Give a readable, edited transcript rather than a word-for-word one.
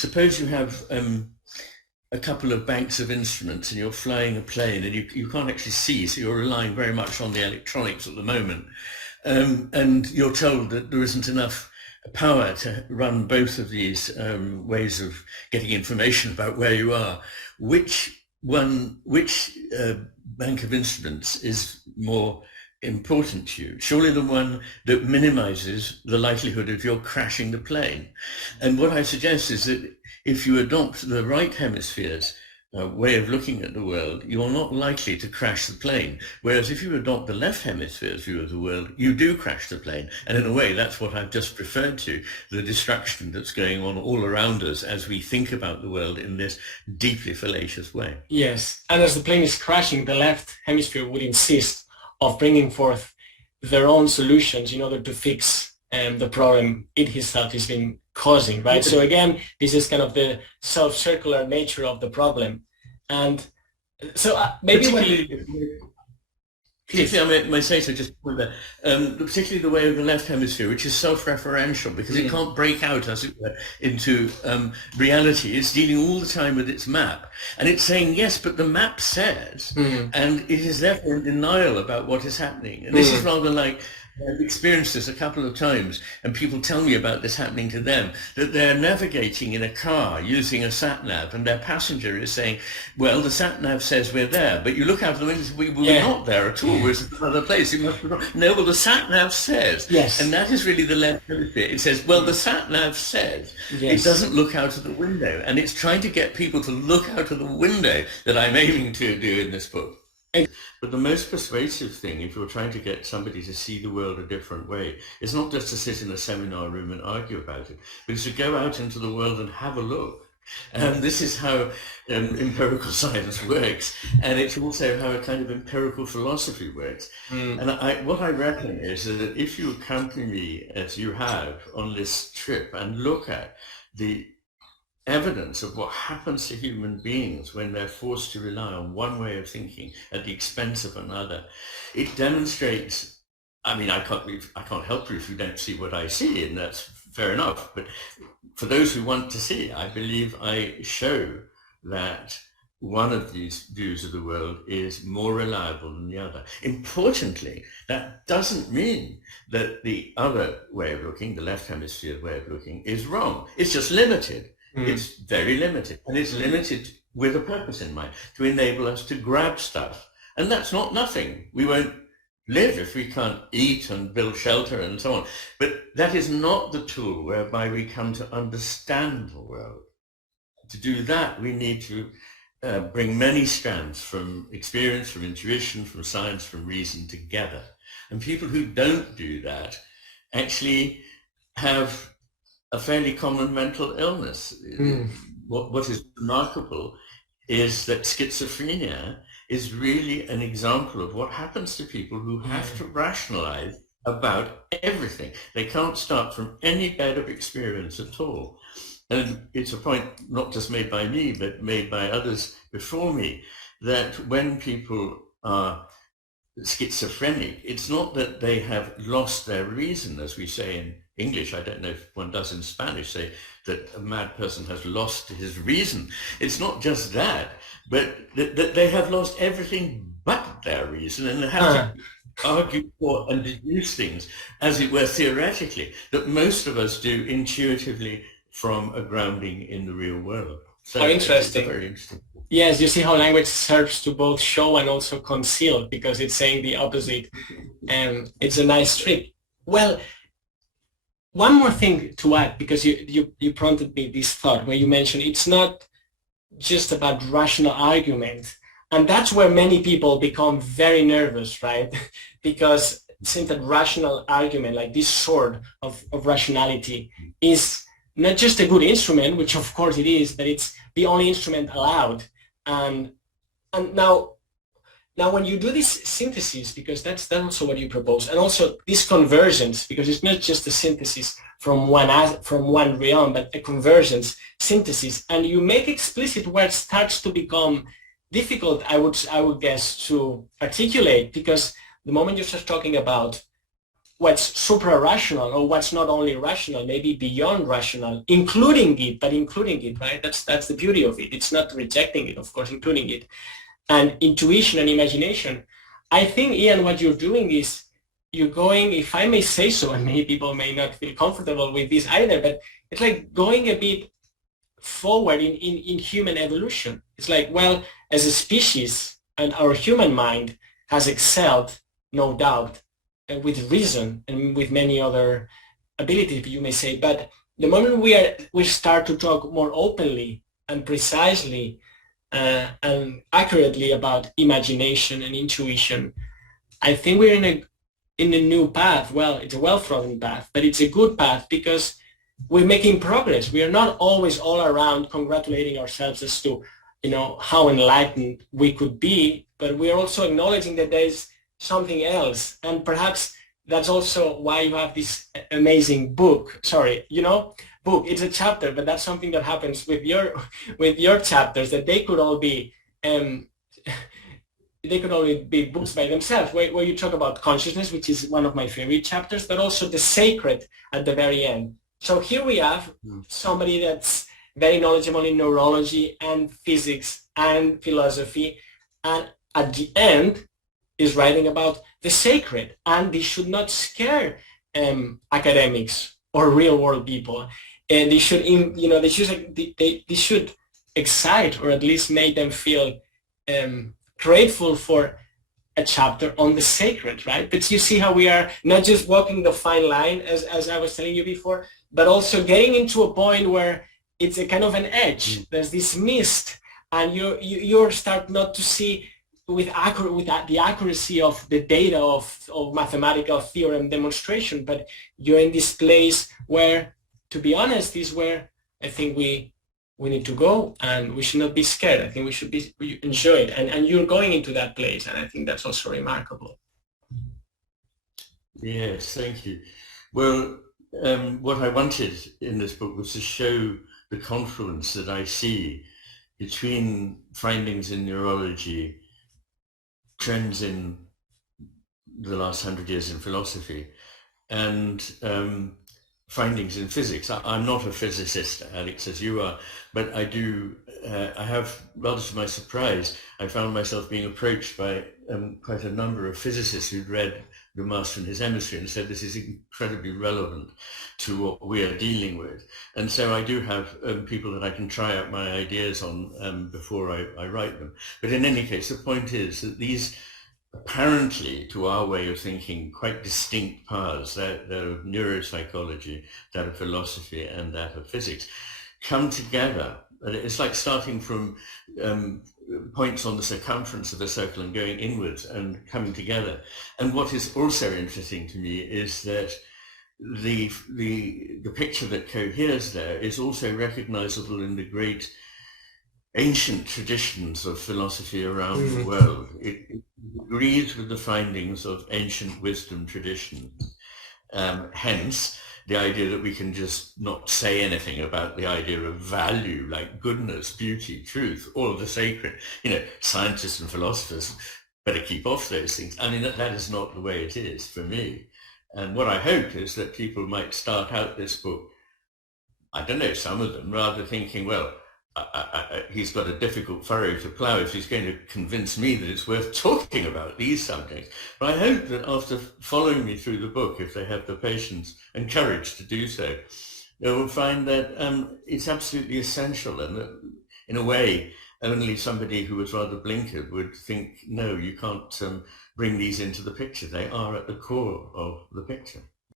suppose you have a couple of banks of instruments and you're flying a plane and you can't actually see, so you're relying very much on the electronics at the moment. And you're told that there isn't enough power to run both of these ways of getting information about where you are. Which bank of instruments is more important to you? Surely the one that minimizes the likelihood of your crashing the plane. And what I suggest is that if you adopt the right hemisphere's way of looking at the world, you're not likely to crash the plane. Whereas if you adopt the left hemisphere's view of the world, you do crash the plane. And in a way, that's what I've just referred to, the destruction that's going on all around us as we think about the world in this deeply fallacious way. Yes, and as the plane is crashing, the left hemisphere would insist of bringing forth their own solutions in order to fix the problem it itself has been causing, right? So again, this is kind of the self-circular nature of the problem. And so particularly, I may say so just particularly the way of the left hemisphere, which is self-referential, because it can't break out, as it were, into reality. It's dealing all the time with its map. And it's saying, yes, but the map says, and it is therefore in denial about what is happening. And this is rather like, I've experienced this a couple of times, and people tell me about this happening to them, that they're navigating in a car using a sat-nav, and their passenger is saying, well, the sat-nav says we're there, but you look out the window and say, we're not there at all, we're in another place. You must be wrong. No, well, the sat-nav says. Yes. And that is really the left hemisphere. It says, well, the sat-nav says. Yes. It doesn't look out of the window, and it's trying to get people to look out of the window that I'm aiming to do in this book. But the most persuasive thing, if you're trying to get somebody to see the world a different way, is not just to sit in a seminar room and argue about it, but it's to go out into the world and have a look. And this is how empirical science works, and it's also how a kind of empirical philosophy works. And what I reckon is that if you accompany me, as you have, on this trip and look at the evidence of what happens to human beings when they're forced to rely on one way of thinking at the expense of another, it demonstrates, I mean, I can't help you if you don't see what I see, and that's fair enough, but for those who want to see, I believe I show that one of these views of the world is more reliable than the other. Importantly, that doesn't mean that the other way of looking, the left hemisphere way of looking, is wrong. It's just limited. It's very limited, and it's limited with a purpose in mind, to enable us to grab stuff. And that's not nothing. We won't live if we can't eat and build shelter and so on. But that is not the tool whereby we come to understand the world. To do that, we need to bring many strands from experience, from intuition, from science, from reason together. And people who don't do that actually have a fairly common mental illness. What is remarkable is that schizophrenia is really an example of what happens to people who have to rationalize about everything. They can't start from any bed of experience at all. And it's a point not just made by me, but made by others before me, that when people are schizophrenic, it's not that they have lost their reason, as we say in English. I don't know if one does in Spanish, say that a mad person has lost his reason. It's not just that, but that they have lost everything but their reason, and they have to argue for and deduce things, as it were, theoretically, that most of us do intuitively from a grounding in the real world. So interesting. Very interesting. Yes, you see how language serves to both show and also conceal, because it's saying the opposite, and it's a nice trick. Well, one more thing to add, because you prompted me this thought where you mentioned it's not just about rational argument, and that's where many people become very nervous, right? Because it seems that rational argument, like this sort of rationality, is not just a good instrument, which of course it is, but it's the only instrument allowed. And now when you do this synthesis, because that's also what you propose, and also this convergence, because it's not just a synthesis from one realm, but a convergence synthesis, and you make explicit where it starts to become difficult, I would guess, to articulate, because the moment you start talking about what's supra-rational, or what's not only rational, maybe beyond rational, including it, right? That's the beauty of it. It's not rejecting it, of course, including it. And intuition and imagination. I think, Ian, what you're doing is you're going, if I may say so, and many people may not feel comfortable with this either, but it's like going a bit forward in human evolution. It's like, well, as a species, and our human mind has excelled, no doubt, with reason and with many other abilities, you may say. But the moment we start to talk more openly and precisely and accurately about imagination and intuition, I think we're in a new path. Well, it's a well-trodden path, but it's a good path because we're making progress. We are not always all around congratulating ourselves as to, how enlightened we could be, but we are also acknowledging that there is something else. And perhaps that's also why you have this amazing book. Book. It's a chapter, but that's something that happens with your chapters, that they could all be books by themselves, where you talk about consciousness, which is one of my favorite chapters, but also the sacred at the very end. So here we have somebody that's very knowledgeable in neurology and physics and philosophy, and at the end is writing about the sacred, and this should not scare academics or real world people, and they should excite, or at least make them feel grateful for a chapter on the sacred, right? But you see how we are not just walking the fine line, as I was telling you before, but also getting into a point where it's a kind of an edge. There's this mist, and you start not to see with the accuracy of the data of mathematical theorem demonstration, but you're in this place where, to be honest, is where I think we need to go, and we should not be scared. I think we should enjoy it, and you're going into that place, and I think that's also remarkable. Yes, thank you. Well, what I wanted in this book was to show the confluence that I see between findings in neurology, trends in the last 100 years in philosophy, and findings in physics. I'm not a physicist, Alex, as you are, but I have, rather to my surprise, I found myself being approached by quite a number of physicists who'd read The Master and His Emissary and said this is incredibly relevant to what we are dealing with. And so I do have people that I can try out my ideas on before I write them. But in any case, the point is that these apparently, to our way of thinking, quite distinct paths, that of neuropsychology, that of philosophy, and that of physics, come together. It's like starting from points on the circumference of a circle and going inwards and coming together. And what is also interesting to me is that the picture that coheres there is also recognizable in the great ancient traditions of philosophy around the world. It agrees with the findings of ancient wisdom traditions. Hence, the idea that we can just not say anything about the idea of value, like goodness, beauty, truth, all of the sacred. Scientists and philosophers better keep off those things. I mean, that is not the way it is for me. And what I hope is that people might start out this book, I don't know, some of them, rather thinking, well, he's got a difficult furrow to plough if he's going to convince me that it's worth talking about these subjects. But I hope that after following me through the book, if they have the patience and courage to do so, they will find that it's absolutely essential, and that in a way only somebody who was rather blinkered would think, no, you can't bring these into the picture. They are at the core of the picture.